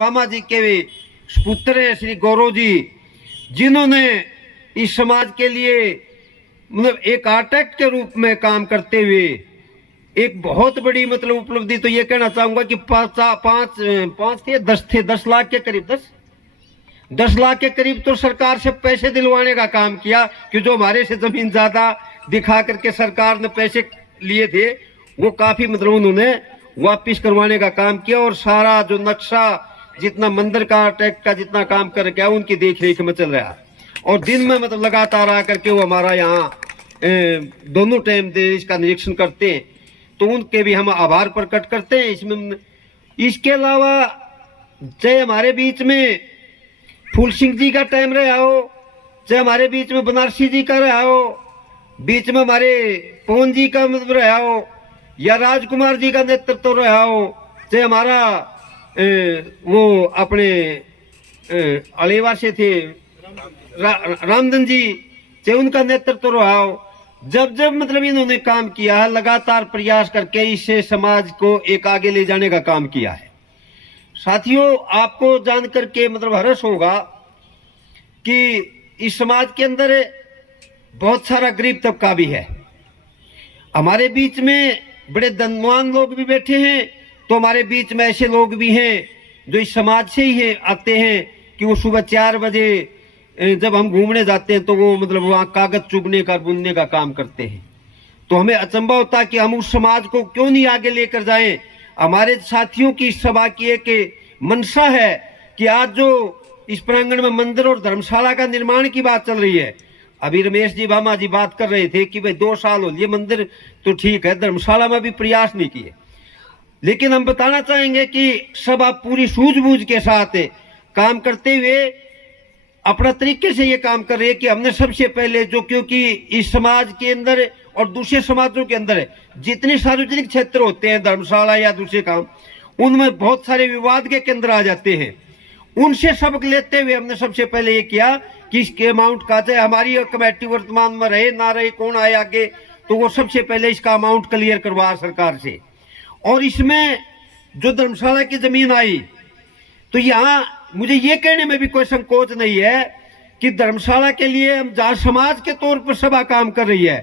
बामा जी के पुत्र है श्री गौरव जी, जिन्होंने इस समाज के लिए मतलब एक आर्किटेक्ट के रूप में काम करते हुए एक बहुत बड़ी मतलब उपलब्धि तो ये कहना चाहूंगा कि 10 लाख के करीब 10 लाख के करीब तो सरकार से पैसे दिलवाने का काम किया कि जो हमारे से जमीन ज्यादा दिखा करके सरकार ने पैसे लिए थे वो काफी मतलब उन्होंने वापिस करवाने का काम किया। और सारा जो नक्शा जितना मंदिर का आर्किटेक्ट का जितना काम कर गया उनकी देख रेख में चल रहा है। और दिन में मतलब लगातार आकर के वो हमारा यहाँ दोनों टाइम इसका निरीक्षण करते हैं, तो उनके भी हम आभार प्रकट करते हैं इसमें। इसके अलावा चाहे हमारे बीच में फूल सिंह जी का टाइम रहा हो, चाहे हमारे बीच में बनारसी जी का रहा हो, बीच में हमारे पवन जी का मतलब रहा हो, या राजकुमार जी का नेतृत्व रहा हो, चाहे हमारा वो अपने अलेवा से थे रामधन जी, चाहे उनका नेतृत्व रहा हो, जब जब मतलब इन्होंने काम किया है लगातार प्रयास करके इससे समाज को एक आगे ले जाने का काम किया है। साथियों, आपको जानकर के मतलब हर्ष होगा कि इस समाज के अंदर बहुत सारा गरीब तबका भी है। हमारे बीच में बड़े धनवान लोग भी बैठे हैं, तो हमारे बीच में ऐसे लोग भी हैं जो इस समाज से ही आते हैं कि वो सुबह 4 बजे जब हम घूमने जाते हैं तो वो मतलब वहाँ कागज चुगने का बुनने का काम करते हैं। तो हमें अचंभा होता है कि हम उस समाज को क्यों नहीं आगे लेकर जाएं। हमारे साथियों की इस सभा की एक मंशा है कि आज जो इस प्रांगण में मंदिर और धर्मशाला का निर्माण की बात चल रही है, अभी रमेश जी बामा जी बात कर रहे थे कि भाई 2 साल हो लिए मंदिर तो ठीक है, धर्मशाला में भी प्रयास नहीं किए। लेकिन हम बताना चाहेंगे कि सब आप पूरी सूझबूझ के साथ काम करते हुए अपना तरीके से ये काम कर रहे हैं कि हमने सबसे पहले जो, क्योंकि इस समाज के अंदर और दूसरे समाजों के अंदर जितने सार्वजनिक क्षेत्र होते हैं, धर्मशाला या दूसरे काम, उनमें बहुत सारे विवाद के केंद्र आ जाते हैं। उनसे सबक लेते हुए हमने सबसे पहले ये किया कि इसके अमाउंट का, चाहे हमारी कमेटी वर्तमान में रहे ना रहे, कौन आए आगे, तो वो सबसे पहले इसका अमाउंट क्लियर करवा सरकार से। और इसमें जो धर्मशाला की जमीन आई, तो यहाँ मुझे ये कहने में भी कोई संकोच नहीं है कि धर्मशाला के लिए हम जहाँ समाज के तौर पर सभा काम कर रही है,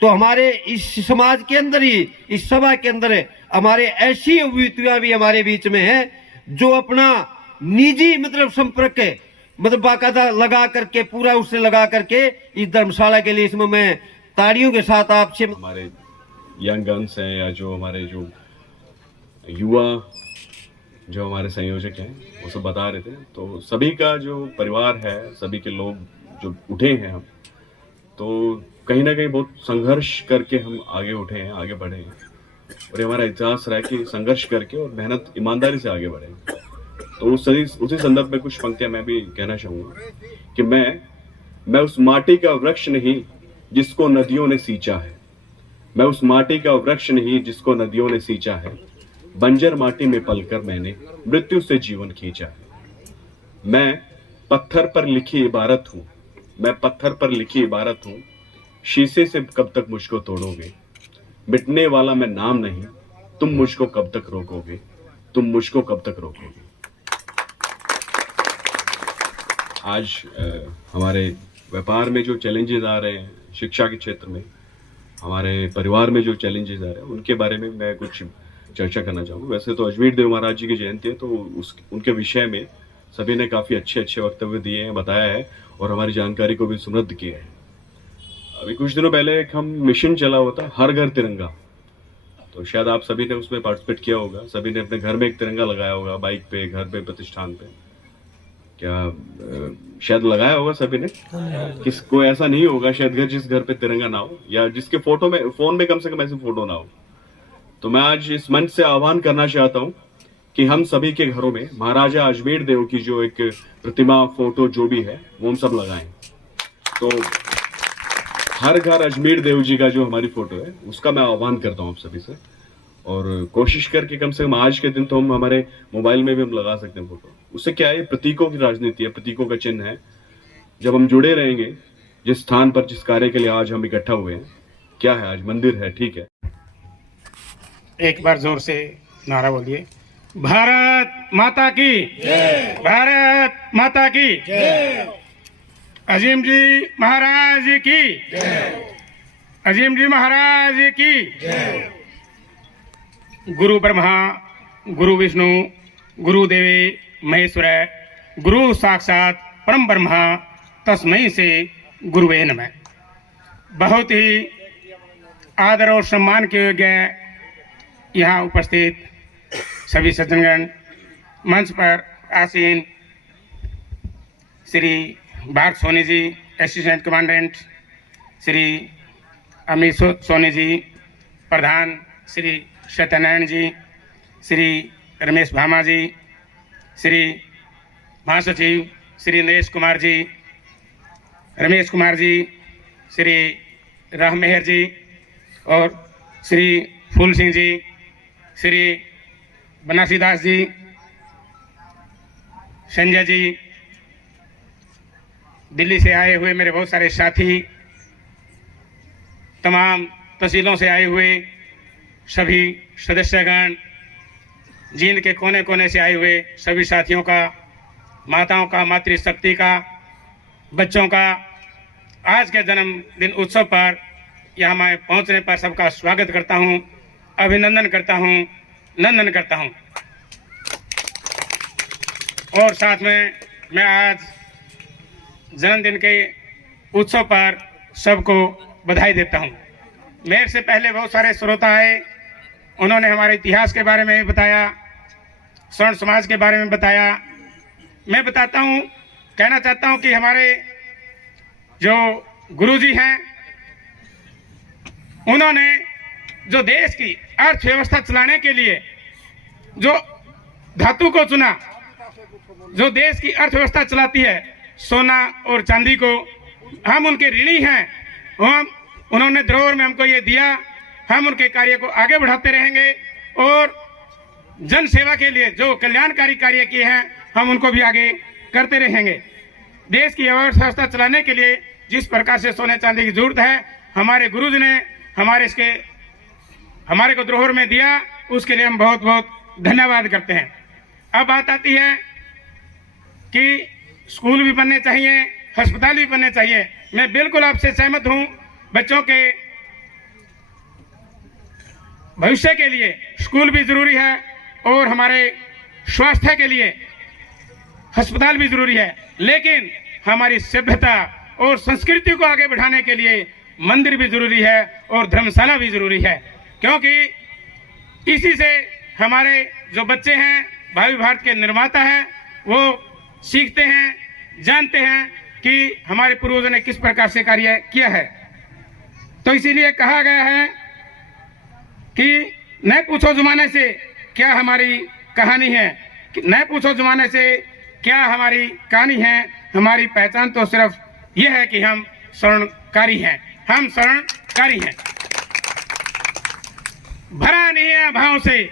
तो हमारे इस समाज के अंदर ही, इस सभा के अंदर हमारे ऐसी अभिव्यक्तियां भी हमारे बीच में है जो अपना निजी मतलब संपर्क मतलब बाकायदा लगा करके, पूरा उससे लगा करके इस धर्मशाला के लिए, इसमें मैं ताड़ियों के साथ आपसे, हमारे यंग गन्स हैं या जो हमारे जो युवा जो हमारे संयोजक हैं वो सब बता रहे थे, तो सभी का जो परिवार है, सभी के लोग जो उठे हैं हम, तो कहीं ना कहीं बहुत संघर्ष करके हम आगे उठे हैं, आगे बढ़े हैं। और ये हमारा इतिहास रहा है कि संघर्ष करके और मेहनत ईमानदारी से आगे बढ़े। तो उसी संदर्भ में कुछ पंक्तियां मैं भी कहना चाहूँगा कि मैं उस माटी का वृक्ष नहीं जिसको नदियों ने सींचा है, मैं उस माटी का वृक्ष नहीं जिसको नदियों ने सींचा है, बंजर माटी में पलकर मैंने मृत्यु से जीवन खींचा है। मैं पत्थर पर लिखी इबारत हूँ, मैं पत्थर पर लिखी इबारत हूँ, शीशे से कब तक मुझको तोड़ोगे, मिटने वाला मैं नाम नहीं, तुम मुझको कब तक रोकोगे, तुम मुझको कब तक रोकोगे। आज हमारे व्यापार में जो चैलेंजेस आ रहे हैं, शिक्षा के क्षेत्र में, हमारे परिवार में जो चैलेंजेस आ रहे हैं, उनके बारे में मैं कुछ चर्चा करना चाहूँगा। वैसे तो अजमेर देव महाराज जी की जयंती है, तो उनके विषय में सभी ने काफ़ी अच्छे वक्तव्य दिए हैं, बताया है और हमारी जानकारी को भी समृद्ध किया है। अभी कुछ दिनों पहले एक हम मिशन चला हुआ था, हर घर तिरंगा, तो शायद आप सभी ने उसमें पार्टिसिपेट किया होगा। सभी ने अपने घर में एक तिरंगा लगाया होगा, बाइक पे, घर पे, प्रतिष्ठान पे, क्या शायद लगाया होगा सभी ने। किसको ऐसा नहीं होगा शायद जिस घर पे तिरंगा ना हो या जिसके फोन में कम से कम ऐसी फोटो ना हो। तो मैं आज इस मंच से आह्वान करना चाहता हूं कि हम सभी के घरों में महाराजा अजमेर देव की जो एक प्रतिमा, फोटो जो भी है, वो हम सब लगाएं। तो हर घर अजमेर देव जी का जो हमारी फोटो है उसका मैं आह्वान करता हूं आप सभी से, और कोशिश करके कम से कम आज के दिन तो हम हमारे मोबाइल में भी हम लगा सकते हैं फोटो। उससे क्या है, प्रतीकों की राजनीति है, प्रतीकों का चिन्ह है। जब हम जुड़े रहेंगे जिस स्थान पर, जिस कार्य के लिए आज हम इकट्ठा हुए हैं, क्या है, आज मंदिर है, ठीक है, एक बार जोर से नारा बोलिए। भारत माता की भारत माता की अजीम जी महाराज की अजीम जी महाराज की गुरु ब्रह्मा गुरु विष्णु गुरु देवी महेश्वर गुरु साक्षात परम ब्रह्मा तस्मै से गुरुवे नमः। बहुत ही आदर और सम्मान के योग्य यहाँ उपस्थित सभी सज्जनगण, मंच पर आसीन श्री भारत सोनी जी असिस्टेंट कमांडेंट, श्री अमित सोनी जी प्रधान, श्री सत्यनारायण जी, श्री रमेश भामा जी, श्री महासचिव श्री नरेश कुमार जी, रमेश कुमार जी, श्री राम मेहर जी और श्री फूल सिंह जी, श्री बनासी दास जी, संजय जी, दिल्ली से आए हुए मेरे बहुत सारे साथी, तमाम तहसीलों से आए हुए सभी सदस्यगण, जींद के कोने कोने से आए हुए सभी साथियों का, माताओं का, मातृशक्ति का, बच्चों का, आज के जन्मदिन उत्सव पर यहाँ मैं पहुँचने पर सबका स्वागत करता हूँ, अभिनंदन करता हूँ, नंदन करता हूँ। और साथ में मैं आज जन्मदिन के उत्सव पर सबको बधाई देता हूँ। मेरे से पहले बहुत सारे श्रोता आए, उन्होंने हमारे इतिहास के बारे में बताया, स्वर्ण समाज के बारे में बताया। मैं बताता हूँ, कहना चाहता हूँ कि हमारे जो गुरुजी हैं, उन्होंने जो देश की अर्थव्यवस्था चलाने के लिए जो धातु को चुना, जो देश की अर्थव्यवस्था चलाती है, सोना और चांदी को, हम उनके ऋणी हैं। उन्होंने धरोहर में हमको ये दिया, हम उनके कार्य को आगे बढ़ाते रहेंगे और जन सेवा के लिए जो कल्याणकारी कार्य किए हैं, हम उनको भी आगे करते रहेंगे। देश की अर्थव्यवस्था चलाने के लिए जिस प्रकार से सोने चांदी की जरूरत है, हमारे गुरुजी ने हमारे को धरोहर में दिया, उसके लिए हम बहुत बहुत धन्यवाद करते हैं। अब बात आती है कि स्कूल भी बनने चाहिए, अस्पताल भी बनने चाहिए। मैं बिल्कुल आपसे सहमत हूं। बच्चों के भविष्य के लिए स्कूल भी जरूरी है और हमारे स्वास्थ्य के लिए अस्पताल भी जरूरी है, लेकिन हमारी सभ्यता और संस्कृति को आगे बढ़ाने के लिए मंदिर भी जरूरी है और धर्मशाला भी जरूरी है, क्योंकि इसी से हमारे जो बच्चे हैं, भावी भारत के निर्माता हैं, वो सीखते हैं, जानते हैं कि हमारे पूर्वजों ने किस प्रकार से कार्य किया है। तो इसीलिए कहा गया है कि न पूछो जमाने से क्या हमारी कहानी है, न पूछो जमाने से क्या हमारी कहानी है, हमारी पहचान तो सिर्फ यह है कि हम स्वर्णकारी हैं, हम स्वर्णकारी हैं। भरा नहीं है भाव से,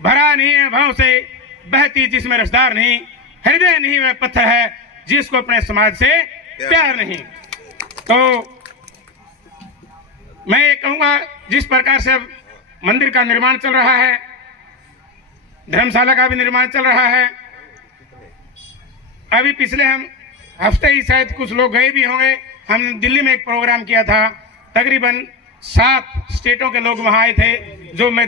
भरा नहीं है भाव से, बहती जिसमें रसदार नहीं, हृदय नहीं वह पत्थर है जिसको अपने समाज से प्यार नहीं। तो मैं ये कहूँगा, जिस प्रकार से अब मंदिर का निर्माण चल रहा है, धर्मशाला का भी निर्माण चल रहा है, अभी पिछले हम हफ्ते ही शायद कुछ लोग गए भी होंगे, हमने दिल्ली में एक प्रोग्राम किया था, तकरीबन 7 स्टेटों के लोग वहाँ आए थे, जो मैं